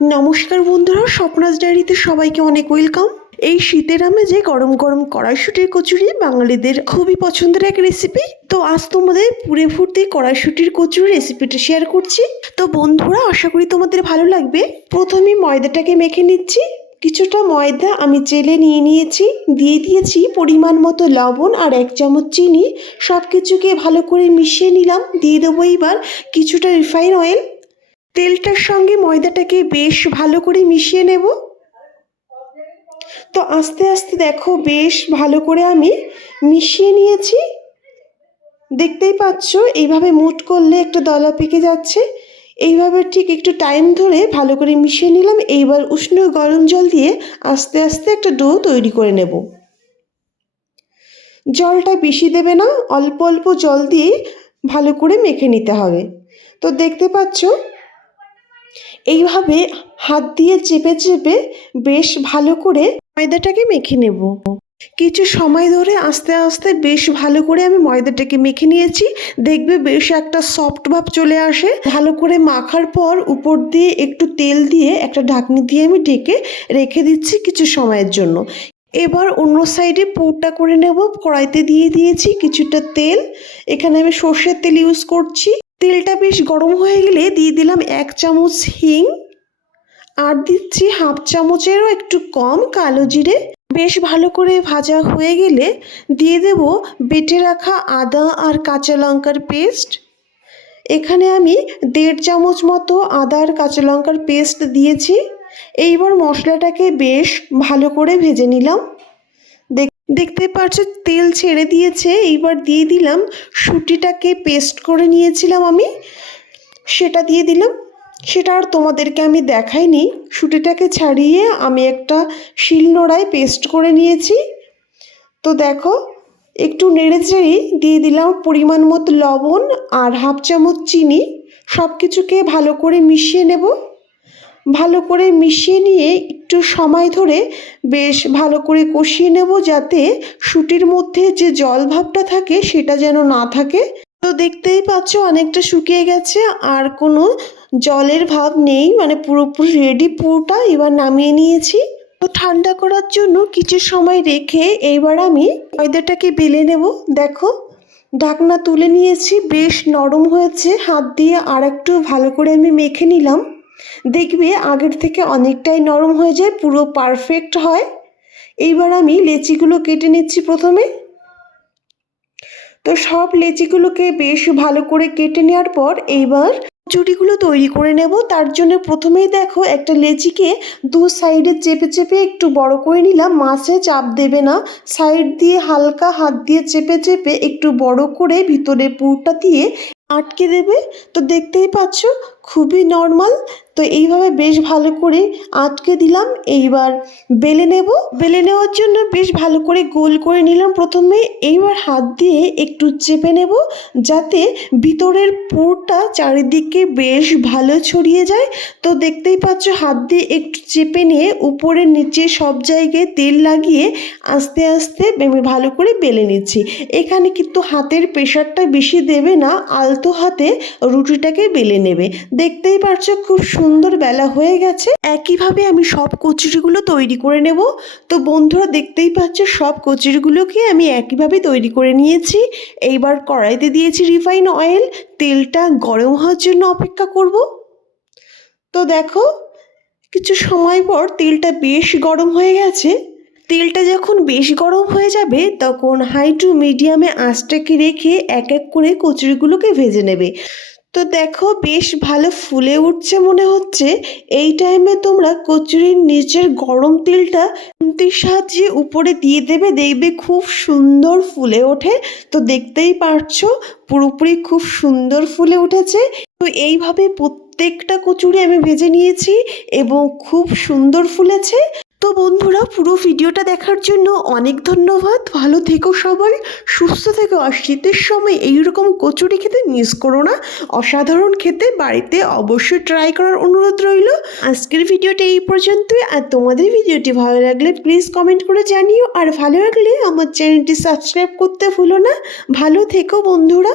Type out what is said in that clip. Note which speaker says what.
Speaker 1: নমস্কার বন্ধুরা স্বপ্নাজ ডায়েরিতে সবাইকে অনেক ওয়েলকাম। এই শীতের আমেজে গরম গরম কড়াইশুটির কচুরি বাঙালিদের খুবই পছন্দের এক রেসিপি তো আজ তোমাদের পুরে ফুর্তি কড়াইশুটির কচুরি রেসিপিটা শেয়ার করছি। তো বন্ধুরা, আশা করি তোমাদের ভালো লাগবে। প্রথমে ময়দাটাকে মেখে নিচ্ছি। কিছুটা ময়দা আমি চেলে নিয়ে নিয়েছি। দিয়ে দিয়েছি পরিমাণ মতো লবণ আর এক চামচ চিনি। সব কিছুকে ভালো করে মিশিয়ে নিলাম। দিয়ে দেবো এবার কিছুটা রিফাইন অয়েল। তেলটার সঙ্গে ময়দাটাকে বেশ ভালো করে মিশিয়ে নেব। তো আস্তে আস্তে দেখো বেশ ভালো করে আমি মিশিয়ে নিয়েছি। দেখতেই পাচ্ছ, এইভাবে মুট করলে একটু দলা পেকে যাচ্ছে। এইভাবে ঠিক একটু টাইম ধরে ভালো করে মিশিয়ে নিলাম। এইবার উষ্ণ গরম জল দিয়ে আস্তে আস্তে একটা ডো তৈরি করে নেব। জলটা বেশি দেবে না, অল্প অল্প জল দিয়ে ভালো করে মেখে নিতে হবে। তো দেখতে পাচ্ছ এইভাবে হাত দিয়ে চেপে চেপে বেশ ভালো করে ময়দাটাকে মেখে নেব। কিছু সময় ধরে আস্তে আস্তে বেশ ভালো করে আমি ময়দাটাকে মেখে নিয়েছি। দেখবে বেশ একটা সফট ভাব চলে আসে। ভালো করে মাখার পর উপর দিয়ে একটু তেল দিয়ে একটা ঢাকনি দিয়ে আমি ঢেকে রেখে দিচ্ছি কিছু সময়ের জন্য। এবার অন্য সাইডে পুরটা করে নেব। কড়াইতে দিয়ে দিয়েছি কিছুটা তেল। এখানে আমি সর্ষের তেল ইউজ করছি। তেলটা বেশ গরম হয়ে গেলে দিয়ে দিলাম এক চামচ হিং আর দিচ্ছি হাফ চামচেরও একটু কম কালো জিরে। বেশ ভালো করে ভাজা হয়ে গেলে দিয়ে দেব বেটে রাখা আদা আর কাঁচা লঙ্কার পেস্ট। এখানে আমি দেড় চামচ মতো আদা আর কাঁচা লঙ্কার পেস্ট দিয়েছি। এইবার মশলাটাকে বেশ ভালো করে ভেজে নিলাম। দেখতে পাচ্ছ তেল ছেড়ে দিয়েছে, এইবার দিয়ে দিলাম। সুটিটাকে পেস্ট করে নিয়েছিলাম আমি, সেটা দিয়ে দিলাম। সেটা আর তোমাদেরকে আমি দেখাইনি। সুটিটাকে ছাড়িয়ে আমি একটা শিলনোড়ায় পেস্ট করে নিয়েছি। তো দেখো, একটু নেড়ে চেড়ে দিয়ে দিলাম পরিমাণ মতো লবণ আর হাফ চামচ চিনি। সব কিছুকে ভালো করে মিশিয়ে নেব। ভালো করে মিশিয়ে নিয়ে একটু সময় ধরে বেশ ভালো করে কষিয়ে নেব যাতে শুটির মধ্যে যে জল ভাবটা থাকে সেটা যেন না থাকে। তো দেখতেই পাচ্ছ অনেকটা শুকিয়ে গেছে, আর কোনো জলের ভাব নেই মানে পুরোপুরি রেডি পুরোটা এবার নামিয়ে নিয়েছি। তো ঠান্ডা করার জন্য কিছু সময় রেখে এইবার আমি ময়দাটাকে বেলে নেব। দেখো, ঢাকনা তুলে নিয়েছি, বেশ নরম হয়েছে, হাত দিয়ে আর একটু ভালো করে আমি মেখে নিলাম। দেখবে আগের থেকে অনেকটাই নরম হয়ে যায়, পুরো পারফেক্ট হয়। এইবার আমি লেচিগুলো কেটে নিচ্ছি প্রথমে। তো সব লেচিগুলোকে বেশ ভালো করে কেটে নেওয়ার পর এইবার চুটিগুলো তৈরি করে নেব। তার জন্য প্রথমেই দেখো একটা লেচিকে দু সাইডে চেপে চেপে একটু বড় করে নিলাম। মাছে চাপ দেবে না। সাইড দিয়ে হালকা হাত দিয়ে চেপে চেপে একটু বড় করে ভিতরে পুরটা দিয়ে আটকে দেবে। তো দেখতেই পাচ্ছ খুবই নর্মাল তো এইভাবে বেশ ভালো করে আটকে দিলাম। এইবার বেলে নেব। বেলে নেওয়ার জন্য বেশ ভালো করে গোল করে নিলাম। প্রথমে এইবার হাত দিয়ে একটু চেপে নেব যাতে ভিতরের পুরটা চারিদিকে বেশ ভালো ছড়িয়ে যায়। তো দেখতেই পাচ্ছ হাত দিয়ে একটু চেপে নিয়ে উপরে নিচে সব জায়গায় তেল লাগিয়ে আস্তে আস্তে ভালো করে বেলে নিচ্ছি। এখানে কিন্তু হাতের প্রেশারটা বেশি দেবে না, আলতো হাতে রুটিটাকে বেলে নেবে। দেখতেই পারছ খুব সুন্দর বেলা হয়ে গেছে। একইভাবে আমি সব কচুরিগুলো তৈরি করে নেব। তো বন্ধুরা দেখতেই পাচ্ছ সব কচুরিগুলোকে আমি একইভাবে তৈরি করে নিয়েছি। এইবার কড়াইতে দিয়েছি রিফাইন অয়েল। তেলটা গরম হওয়ার জন্য অপেক্ষা করব। তো দেখো, কিছু সময় পর তেলটা বেশ গরম হয়ে গেছে। তেলটা যখন বেশ গরম হয়ে যাবে, তখন হাই টু মিডিয়ামে আঁচটাকে রেখে এক এক করে কচুরিগুলোকে ভেজে নেবে। তো দেখো বেশ ভালো ফুলে উঠছে মনে হচ্ছে। এই টাইমে তোমরা কচুরির নিচের গরম তেলটা সাহায্যে উপরে দিয়ে দেবে, দেখবে খুব সুন্দর ফুলে ওঠে। তো দেখতেই পারছ, পুরোপুরি খুব সুন্দর ফুলে উঠেছে। তো এইভাবে প্রত্যেকটা কচুরি আমি ভেজে নিয়েছি এবং খুব সুন্দর ফুলেছে। তো বন্ধুরা, পুরো ভিডিওটা দেখার জন্য অনেক ধন্যবাদ। ভালো থেকো সবাই, সুস্থ থেকো, আর শীতের সময় এইরকম কচুরি খেতে মিস করো না। অসাধারণ খেতে বাড়িতে অবশ্যই ট্রাই করার অনুরোধ রইল। আজকের ভিডিওটা এই পর্যন্তই, আর তোমাদের ভিডিওটি ভালো লাগলে প্লিজ কমেন্ট করে জানিও। আর ভালো লাগলে আমার চ্যানেলটি সাবস্ক্রাইব করতে ভুলো না। ভালো থেকো বন্ধুরা।